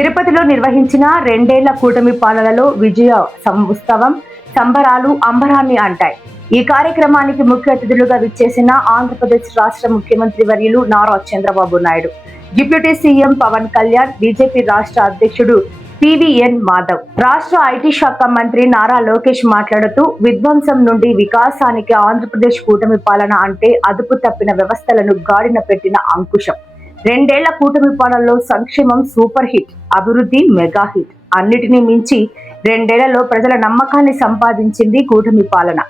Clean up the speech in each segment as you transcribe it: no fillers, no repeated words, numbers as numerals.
తిరుపతిలో నిర్వహించిన 2 ఏళ్ల కూటమి పాలనలో విజయ ఉత్సవం సంబరాలు అంబరాన్ని అంటాయి. ఈ కార్యక్రమానికి ముఖ్య అతిథులుగా విచ్చేసిన ఆంధ్రప్రదేశ్ రాష్ట్ర ముఖ్యమంత్రి వర్యులు Nara Chandrababu Naidu, deputy CM Pawan Kalyan, BJP రాష్ట్ర అధ్యక్షుడు పివిఎన్ మాధవ్, రాష్ట్ర ఐటీ శాఖ మంత్రి నారా లోకేష్ మాట్లాడుతూ విధ్వంసం నుండి వికాసానికి ఆంధ్రప్రదేశ్ కూటమి పాలన అంటే అదుపు తప్పిన వ్యవస్థలను గాడిన పెట్టిన అంకుశం. 2 ఏళ్ల కూటమి పాలనలో సంక్షేమం సూపర్ హిట్, అభివృద్ధి మెగా హిట్. అన్నిటినీ మించి 2 ఏళ్లలో ప్రజల నమ్మకాన్ని సంపాదించింది కూటమి పాలన.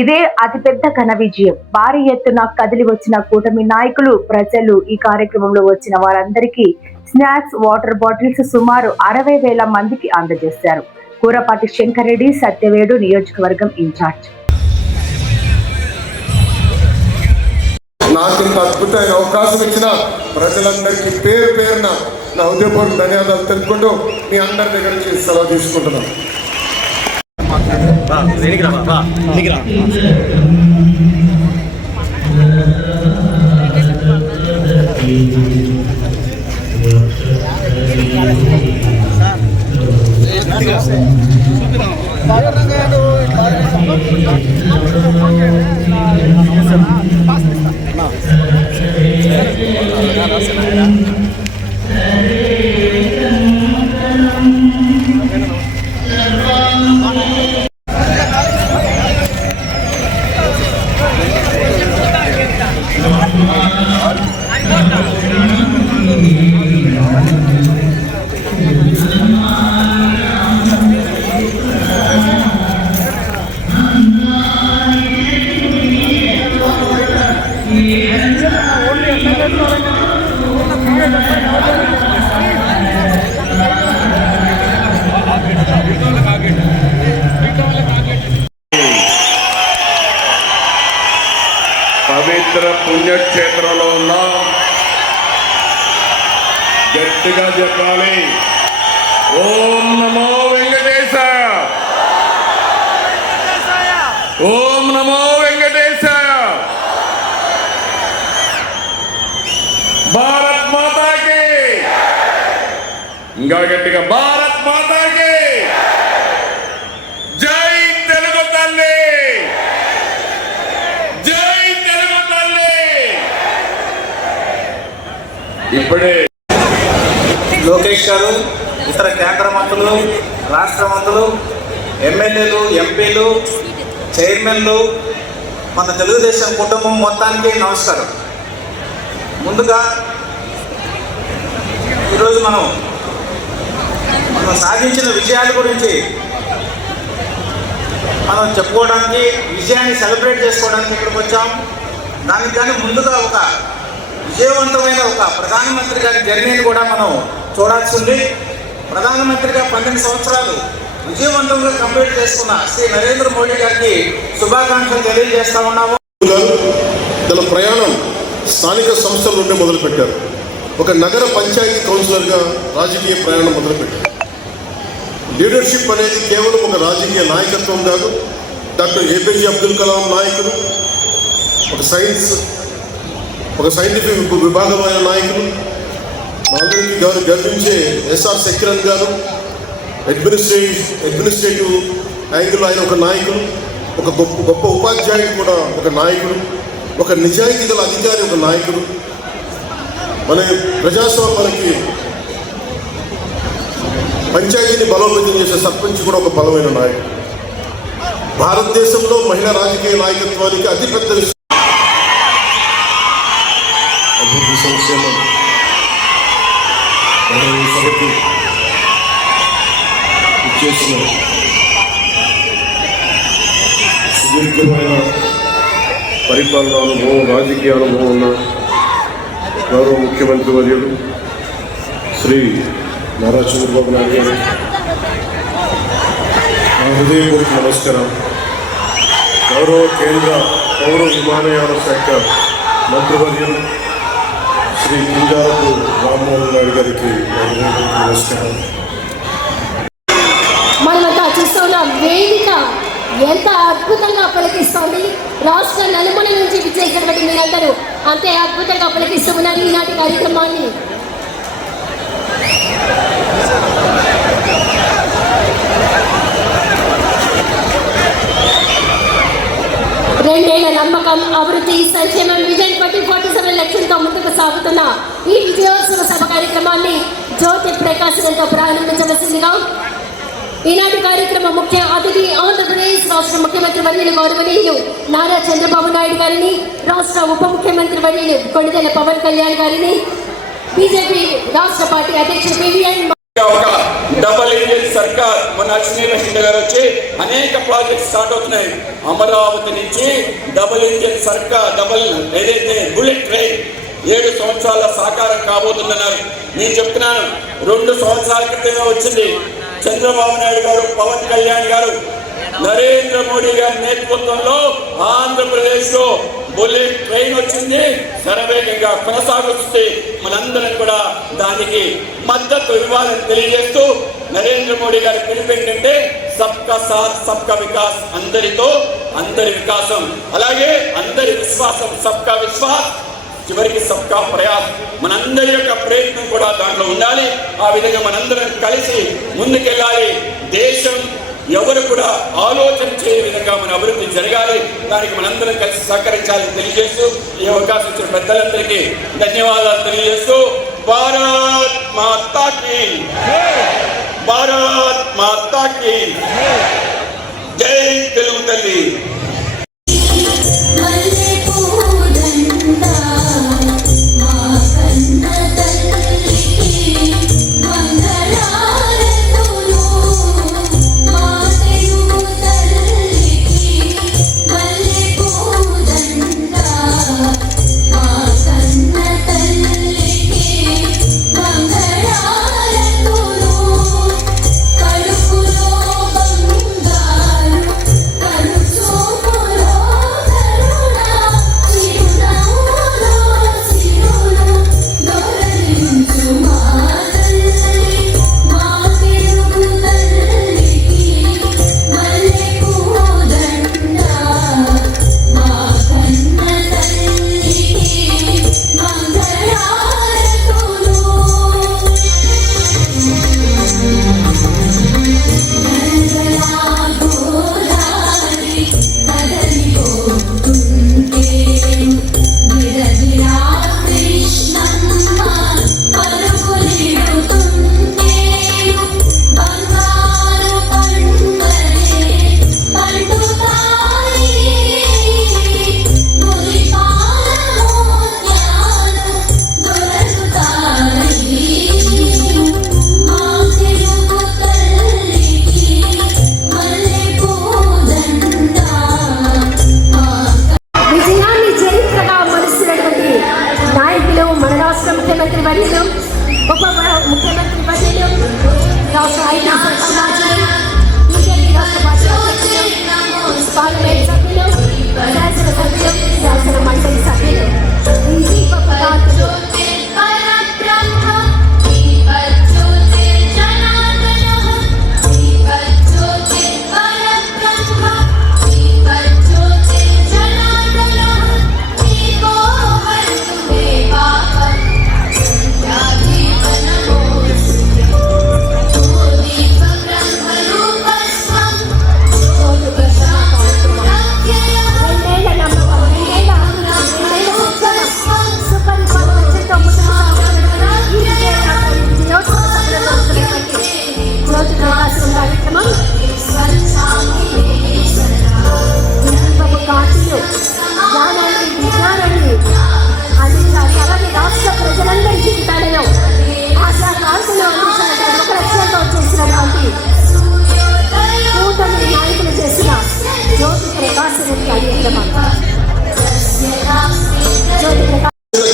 ఇదే అతిపెద్ద ఘన విజయం. భారీ ఎత్తున కదిలి వచ్చిన కూటమి నాయకులు, ప్రజలు. ఈ కార్యక్రమంలో వచ్చిన వారందరికీ స్నాక్స్, వాటర్ బాటిల్స్ సుమారు 60,000 మందికి అందజేశారు. కూరపాటి శంకర్ రెడ్డి, సత్యవేడు నియోజకవర్గం ఇన్ఛార్జ్. నాకు ఇంత అద్భుతమైన అవకాశం ఇచ్చిన ప్రజలందరికీ పేరు పేరున నా హృదయపూర్వక ధన్యవాదాలు తెలుపుకుంటూ మీ అందరి దగ్గర నుంచి సెలవు తీసుకుంటున్నాను. పవిత్ర పుణ్యక్షేత్రంలో ఉన్నా గట్టిగా చెప్పాలి, ఓం నమో వెంకటేశాయ, ఓం నమో వెంకటేశాయ, భారత్ మాతాకి, ఇంకా గట్టిగా భారత్ మాతాకి జై తెలుగు తల్లి, జై తెలుగు తల్లి. ఇప్పుడే లోకేష్ గారు, ఇతర కేంద్ర మంత్రులు, రాష్ట్ర మంత్రులు, ఎమ్మెల్యేలు, ఎంపీలు, చైర్మన్లు, మన తెలుగుదేశం కుటుంబం మొత్తానికి నమస్కారం. ముందుగా ఈరోజు మనం సాధించిన విజయాల గురించి మనం చెప్పుకోవడానికి, విజయాన్ని సెలబ్రేట్ చేసుకోవడానికి ఇక్కడికి వచ్చాం. దానికి కానీ ముందుగా ఒక విజయవంతమైన ఒక ప్రధానమంత్రి గారి జర్నీని కూడా మనం చూడాల్సి ఉంది. ప్రధానమంత్రిగా 12 సంవత్సరాలు విజయవంతంగా కంప్లీట్ చేసుకున్న శ్రీ నరేంద్ర మోడీ గారికి శుభాకాంక్షలు తెలియజేస్తా ఉన్నాము. తన ప్రయాణం స్థానిక సంస్థల నుండి మొదలుపెట్టారు. ఒక నగర పంచాయతీ కౌన్సిలర్గా రాజకీయ ప్రయాణం మొదలుపెట్టారు. లీడర్షిప్ అనేది కేవలం ఒక రాజకీయ నాయకత్వం కాదు. డాక్టర్ ఏపీజే అబ్దుల్ కలాం నాయకులు, ఒక సైంటిఫిక్ విభాగమైన నాయకులు, మనందరికీ గర్వించే ఎస్ఆర్ సెక్రన్ గారు, అడ్మినిస్ట్రేటివ్ యాంగిల్ ఆయన ఒక నాయకులు, ఒక గొప్ప ఉపాధ్యాయుడు కూడా ఒక నాయకుడు, ఒక నిజాయితీ గల అధికారి ఒక నాయకుడు. మన ప్రజాస్వామ్యానికి పంచాయతీని బలోపేతం చేసే సర్పంచ్ కూడా ఒక బలమైన నాయకుడు. భారతదేశంలో మహిళా రాజకీయ నాయకత్వానికి అతిపెద్ద అభివృద్ధి సంక్షేమం సభకు ఇచ్చేసిన సుదీర్ఘమైన పరిపాలన అనుభవం, రాజకీయ అనుభవం ఉన్న గౌరవ ముఖ్యమంత్రి వర్యులు శ్రీ నారా చంద్రబాబు నాయుడు గారు, నా హృదయపూర్వక నమస్కారం. గౌరవ కేంద్ర పౌర విమానయాన శాఖ మంత్రివర్యులు శ్రీ కింజారపు రామ్మోహన్ నాయుడు గారికి నమస్కారం. మనమంతా చూస్తున్న వేదిక ఎంత అద్భుతంగా పలికిస్తోంది. రాష్ట్ర నలుమూల నుంచి విచ్చేసినటువంటి మీరందరూ అంతే అద్భుతంగా పలికిస్తూ ఉన్నారు ఈనాటి కార్యక్రమాన్ని. రెండేళ్ల నమ్మకం, అభివృద్ధి, సంక్షేమం, విజన్ 2047 లక్ష్యంతో ముందుకు సాగుతున్న ఈ విజయోత్సవ సభ కార్యక్రమాన్ని జ్యోతి ప్రకాశనంతో ప్రారంభించవలసిందిగా ఈనాటి కార్యక్రమ ముఖ్య అతిథి ఆంధ్రప్రదేశ్ రాష్ట్ర ముఖ్యమంత్రి వర్యులు గౌరవనీయులు నారా చంద్రబాబు నాయుడు గారిని, రాష్ట్ర ఉప ముఖ్యమంత్రి వర్యులు కొణిదెల పవన్ కళ్యాణ్ గారిని, బీజేపీ రాష్ట్ర పార్టీ అధ్యక్షుడు పివిఎన్ ఒక డబల్ ఇంజిన్ సర్కార్ మన శ్రీనివాస గారు వచ్చి అనేక ప్రాజెక్ట్స్ స్టార్ట్ అవుతున్నాయి. అమరావతి నుంచి డబల్ ఇంజిన్ సర్కార్ ఏదైతే బుల్లెట్ ట్రైన్ 7 సంవత్సరాల సాకారం కాబోతుందన్నారు. నేను చెప్తున్నాను, 2 సంవత్సరాల క్రితమే వచ్చింది. చంద్రబాబు నాయుడు గారు, పవన్ కళ్యాణ్ గారు, నరేంద్ర మోడీ గారి నేతృత్వంలో ఆంధ్రప్రదేశ్ లో బుల్లెట్ ట్రైన్ వచ్చింది, శరవేగంగా కొనసాగుతుంది. మనందరం కూడా దానికి మద్దతు ఇవ్వాలని తెలియజేస్తూ నరేంద్ర మోడీ గారి పిలుపు ఏంటంటే సబ్కా సాత్ సబ్కా వికాస్, అందరితో అందరి వికాసం, అలాగే అందరి విశ్వాసం, సబ్కా విశ్వాస్, చివరికి సబ్కా ప్రయాస్. మనందరి యొక్క ప్రయత్నం కూడా దాంట్లో ఉండాలి. ఆ విధంగా మనందరం కలిసి ముందుకెళ్ళాలి. దేశం ఎవరు కూడా ఆలోచన చేయే విధంగా మన అభివృద్ధి జరగాలి. దానికి మనందరం కలిసి సహకరించాలని తెలియజేస్తూ ఈ అవకాశం ఇచ్చిన పెద్దలందరికీ ధన్యవాదాలు తెలియజేస్తూ భారత్ మాతా కీ, భారత్ మాతా కీ జై తెలుగు తల్లి.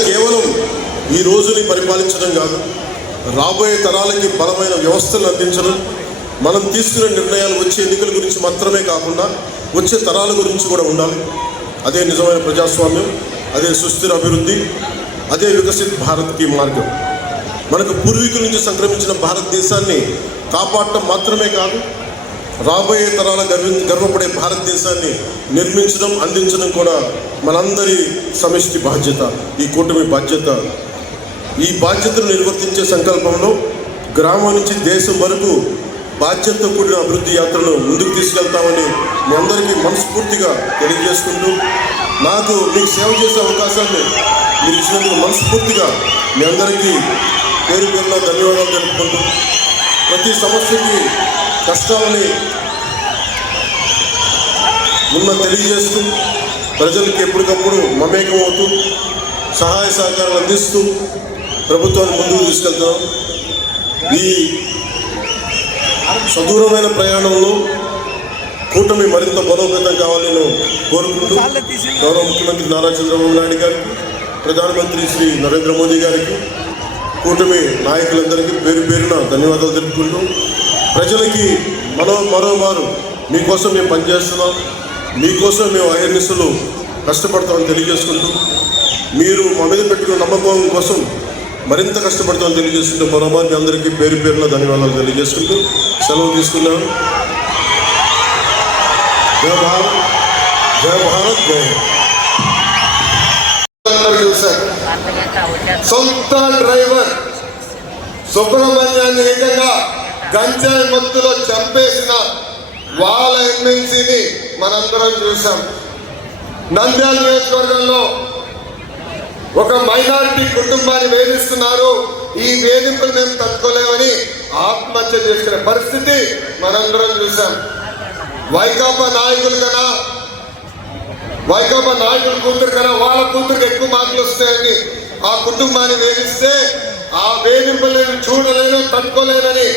కేవలం ఈ రోజుని పరిపాలించడం కాదు, రాబోయే తరాలకి బలమైన వ్యవస్థలు అందించడం, మనం తీసుకునే నిర్ణయాలు వచ్చే ఎన్నికల గురించి మాత్రమే కాకుండా వచ్చే తరాల గురించి కూడా ఉండాలి. అదే నిజమైన ప్రజాస్వామ్యం, అదే సుస్థిర అభివృద్ధి, అదే వికసిత్ భారత్కి మార్గం. మనకు పూర్వీకుల నుంచి సంక్రమించిన భారతదేశాన్ని కాపాడటం మాత్రమే కాదు, రాబోయే తరాల గర్వపడే భారతదేశాన్ని నిర్మించడం, అందించడం కూడా మనందరి సమిష్టి బాధ్యత, ఈ కూటమి బాధ్యత. ఈ బాధ్యతను నిర్వర్తించే సంకల్పంలో గ్రామం నుంచి దేశం వరకు బాధ్యతతో కూడిన అభివృద్ధి యాత్రను ముందుకు తీసుకెళ్తామని మీ అందరికీ మనస్ఫూర్తిగా తెలియజేసుకుంటూ నాకు మీకు సేవ చేసే అవకాశాన్ని మీరు ఇచ్చినందుకు మనస్ఫూర్తిగా మీ అందరికీ పేరు పేరున ధన్యవాదాలు తెలుపుకుంటూ ప్రతి సమస్యకి కష్టాలని తెలియజేస్తూ ప్రజలకు ఎప్పటికప్పుడు మమేకం అవుతూ సహాయ సహకారాలు అందిస్తూ ప్రభుత్వాన్ని ముందుకు తీసుకెళ్తున్నాం. ఈ సదూరమైన ప్రయాణంలో కూటమి మరింత బలోపేతం కావాలని కోరుకుంటూ గౌరవ ముఖ్యమంత్రి నారా చంద్రబాబు నాయుడు గారికి, ప్రధానమంత్రి శ్రీ నరేంద్ర మోదీ గారికి, కూటమి నాయకులందరికీ పేరు పేరున ధన్యవాదాలు తెలుపుకుంటూ ప్రజలకి మరోమారు మీకోసం మేము పనిచేస్తున్నాం, మీకోసం మేము అహర్నిశలు కష్టపడతామని తెలియజేసుకుంటూ మీరు మా మీద పెట్టుకున్న నమ్మకం కోసం మరింత కష్టపడతామని తెలియజేస్తుంటే మరోమారు మీ అందరికీ పేరు పేరున ధన్యవాదాలు తెలియజేసుకుంటూ సెలవు తీసుకున్నాను. జై భారత్, జై భారత్, జై చూశారు. సొంత డ్రైవర్ సుబ్రహ్మణ్యాన్ని ఏకంగా గంజాయి మత్తులో చంపేసిన వాళ్ళ ఎమ్మెల్సీని మనందరం చూసాం. నంద్యాల నియోజకవర్గంలో ఒక మైనారిటీ కుటుంబాన్ని వేధిస్తున్నారు, ఈ వేధింపులు మేము తట్టుకోలేమని ఆత్మహత్య చేసుకునే పరిస్థితి మనందరం చూసాం. వైకాపా నాయకుల కూతురు కన్నా వాళ్ళ కూతురికి ఎక్కువ మార్కులు వస్తాయని ఆ కుటుంబాన్ని వేధిస్తే ఆ వేధింపులను చూడలేను తట్టుకోలేనని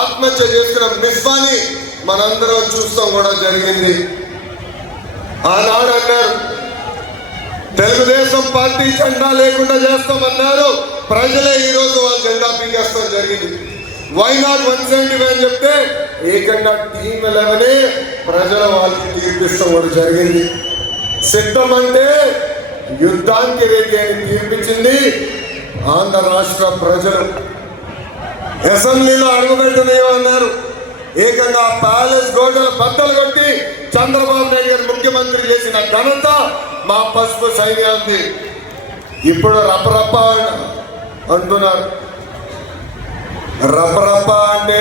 ఆత్మహత్య చేసుకున్న మిస్వాని మనందరం చూస్తాం కూడా జరిగింది. ఆనాడు అన్నారు తెలుగుదేశం పార్టీ జెండా లేకుండా చేస్తామన్నారు, ప్రజలే ఈరోజు వాళ్ళ జెండా పీకేస్తాం జరిగింది. వైనాట్ 175 అని చెప్తే ఏకంగా టీమ్ 11 ప్రజల వాళ్ళకి తీర్పిస్తాం కూడా జరిగింది. సిద్ధం అంటే యుద్ధానికి రెడ్డి అని తీర్పించింది ఆంధ్ర రాష్ట్ర ప్రజలు. అసెంబ్లీలో అడుగుపెట్టనేమన్నారు, ఏకంగా ప్యాలెస్ గోడలు బద్దలు కొట్టి చంద్రబాబు నాయుడు గారు ముఖ్యమంత్రి చేసిన ఘనత మా పసుపు సైన్యానికి. ఇప్పుడు రపరప్ప అంటున్నారు. రపరప్ప అంటే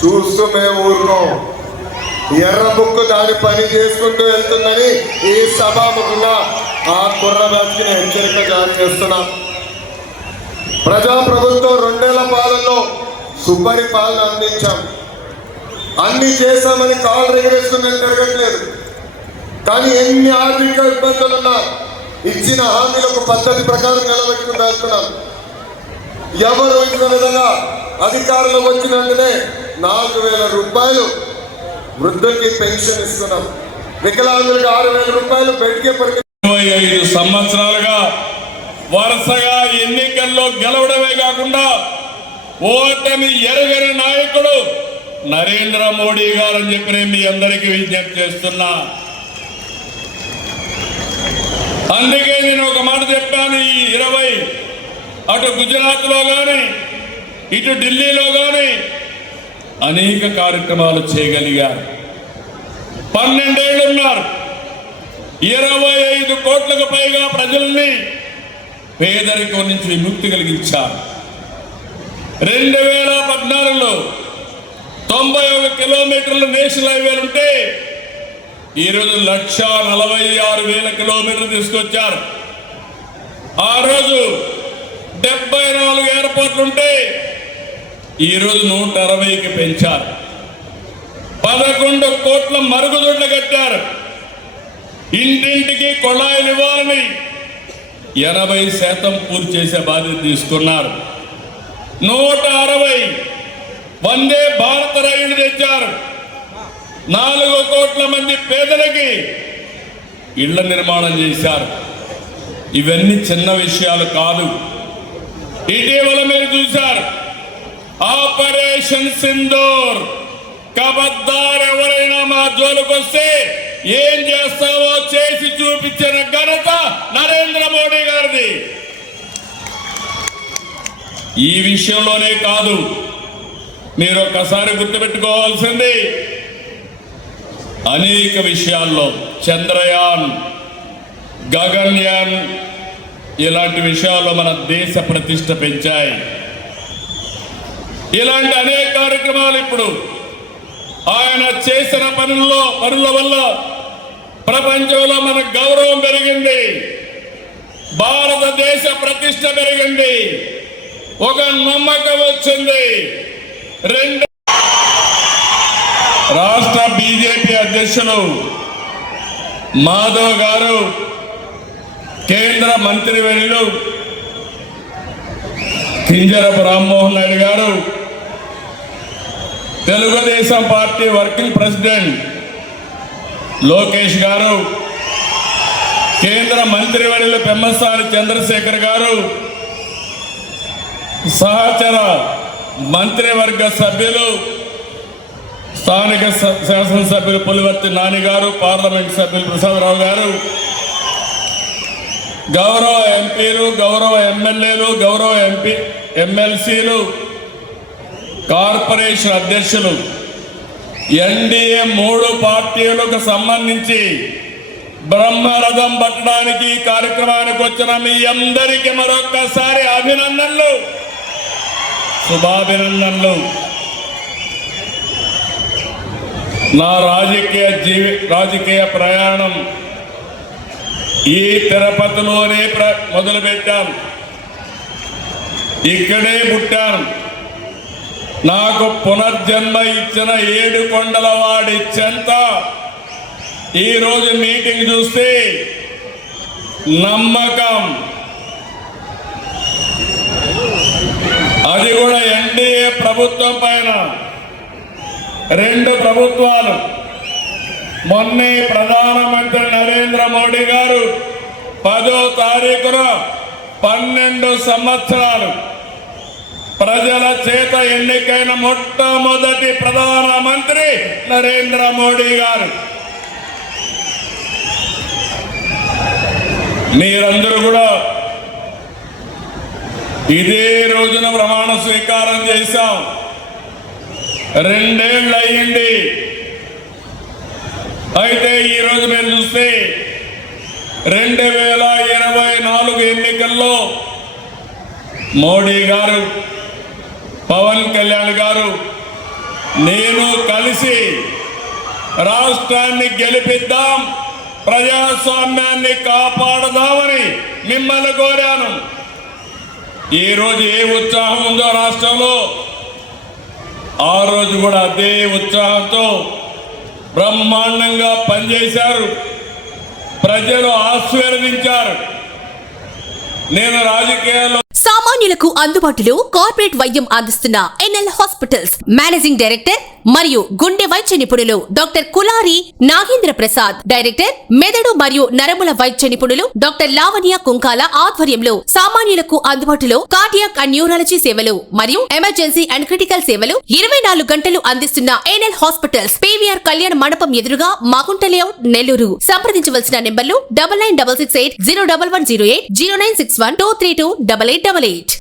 చూస్తూ మేము ఊరుకోం, ఎర్ర బుక్కు దాని పని చేసుకుంటూ వెళ్తుందని ఈ సభాముఖంగా ఆ కుర్రబాకి హెచ్చరిక జారీ చేస్తున్నాం. ప్రజాప్రభుత్వం 2 ఏళ్ల పాలనలో సుపరిపాలన అందించాం, అన్ని చేశామని కాళ్ళు రెగరేసుకుని జరగట్లేదు. కానీ ఎన్ని ఆర్థిక ఇబ్బందులున్నా ఇచ్చిన హామీలు ఒక పద్ధతి ప్రకారం నిలబెట్టుకుని వెళ్తున్నాం. ఎవరు ఇచ్చిన విధంగా అధికారులు వచ్చిన వెంటనే 4,000 రూపాయలు వృద్ధులకి పెన్షన్ ఇస్తున్నాం, వికలాంగులకి 6,000 రూపాయలు బయటికే 25 సంవత్సరాలుగా వరుసగా ఎన్నికల్లో గెలవడమే కాకుండా ఓటమి ఎరగని నాయకుడు నరేంద్ర మోడీ గారు అని చెప్పి మీ అందరికీ విజ్ఞప్తి చేస్తున్నా. అందుకే నేను ఒక మాట చెప్పాను, ఈ 20 అటు గుజరాత్లో కానీ ఇటు ఢిల్లీలో కానీ అనేక కార్యక్రమాలు చేయగలిగారు. 12 ఏళ్ళు ఉన్నారు, 25 కోట్లకు పైగా ప్రజల్ని పేదరికం నుంచి విముక్తి కలిగించారు. 2014లో 91 కిలోమీటర్ల నేషనల్ హైవేలుంటే ఈరోజు 1,46,000 కిలోమీటర్లు తీసుకొచ్చారు. ఆ రోజు 74 ఎయిర్పోర్ట్లుంటే ఈరోజు 160కి పెంచారు. 11 కోట్ల మరుగుదొడ్లు కట్టారు. ఇంటింటికి కొళాయిలు ఇవ్వాలని 80% పూర్తి చేసే బాధ్యత తీసుకున్నారు. 160 వందే భారత రైళ్లు తెచ్చారు. 4 కోట్ల మంది పేదలకి ఇళ్ల నిర్మాణం చేశారు. ఇవన్నీ చిన్న విషయాలు కాదు. ఇటీవల మీరు చూశారు ఆపరేషన్ సింధూర్. కబద్దార్ ఎవరైనా మా జోలికి వస్తే ఏం చేస్తావో చేసి చూపించిన ఘనత నరేంద్ర మోడీ గారిది. ఈ విషయంలోనే కాదు, మీరు ఒక్కసారి గుర్తుపెట్టుకోవాల్సింది అనేక విషయాల్లో చంద్రయాన్, గగన్యాన్ ఇలాంటి విషయాల్లో మన దేశ ప్రతిష్ట పెంచాయి. ఇలాంటి అనేక కార్యక్రమాలు ఇప్పుడు ఆయన చేసిన పనుల వల్ల ప్రపంచంలో మన గౌరవం పెరిగింది, భారతదేశ ప్రతిష్ట పెరిగింది, ఒక నమ్మకం వచ్చింది. రాష్ట్ర బీజేపీ అధ్యక్షులు మాధవ్ గారు, కేంద్ర మంత్రివర్యులు కింజరపు రామ్మోహన్ నాయుడు గారు, Telugu Desam party working president Lokesh గారు, కేంద్ర మంత్రివర్యులు పెమ్మసాని చంద్రశేఖర్ గారు, సహచర మంత్రివర్గ సభ్యులు, స్థానిక శాసనసభ్యులు పులివర్తి నాని గారు, పార్లమెంట్ సభ్యులు ప్రసాదరావు గారు, గౌరవ ఎంపీలు, గౌరవ ఎమ్మెల్యేలు, గౌరవ ఎమ్మెల్సీలు, కార్పొరేషన్ అధ్యక్షులు, ఎన్డీఏ 3 పార్టీలకు సంబంధించి బ్రహ్మరథం పట్టడానికి ఈ కార్యక్రమానికి వచ్చిన మీ అందరికీ మరొక్కసారి అభినందనలు, శుభాభినందనలు. నా రాజకీయ ప్రయాణం ఈ తిరుపతిలోనే మొదలుపెట్టాం, ఇక్కడే పుట్టాను. నాకు పునర్జన్మ ఇచ్చిన 7 కొండల వాడి చెంత ఈరోజు మీటింగ్ చూస్తే నమ్మకం, అది కూడా ఎన్డీఏ ప్రభుత్వం పైన. 2 ప్రభుత్వాలు, మొన్నే ప్రధానమంత్రి నరేంద్ర మోడీ గారు 10వ తారీఖున 12 సంవత్సరాలు ప్రజల చేత ఎన్నికైన మొట్టమొదటి ప్రధానమంత్రి నరేంద్ర మోడీ గారు. మీరందరూ కూడా ఇదే రోజున ప్రమాణ స్వీకారం చేశాం. 2 ఏళ్ళు అయ్యింది. అయితే ఈరోజు మీరు చూస్తే 2024 ఎన్నికల్లో మోడీ గారు, పవన్ కళ్యాణ్ గారు, నేను కలిసి రాష్ట్రాన్ని గెలిపిద్దాం, ప్రజాస్వామ్యాన్ని కాపాడదామని మిమ్మల్ని కోరాను. ఈరోజు ఏ ఉత్సాహం ఉందో రాష్ట్రంలో, ఆ రోజు కూడా అదే ఉత్సాహంతో బ్రహ్మాండంగా పనిచేశారు, ప్రజలు ఆశీర్వదించారు. నేను రాజకీయాల్లో సామాన్యులకు అందుబాటులో కార్పొరేట్ వైద్యం అందిస్తున్న ఎన్ఎల్ హాస్పిటల్స్ మేనేజింగ్ డైరెక్టర్ మరియు గుండె వైద్య నిపుణులు డాక్టర్ కులారి నాగేంద్ర ప్రసాద్, డైరెక్టర్ మెదడు మరియు నరముల వైద్య నిపుణులు డాక్టర్ లావణ్య కుంకాల ఆధ్వర్యంలో సామాన్యులకు అందుబాటులో కార్డియాక్ అండ్ న్యూరాలజీ సేవలు మరియు ఎమర్జెన్సీ అండ్ క్రిటికల్ సేవలు 24 గంటలు అందిస్తున్న ఎన్ఎల్ హాస్పిటల్స్ పీవీఆర్ కళ్యాణ మండపం ఎదురుగా మాగుంట లేఅవుట్, నెల్లూరు. సంప్రదించవలసిన నెంబర్లు 9966801108, 0961232888.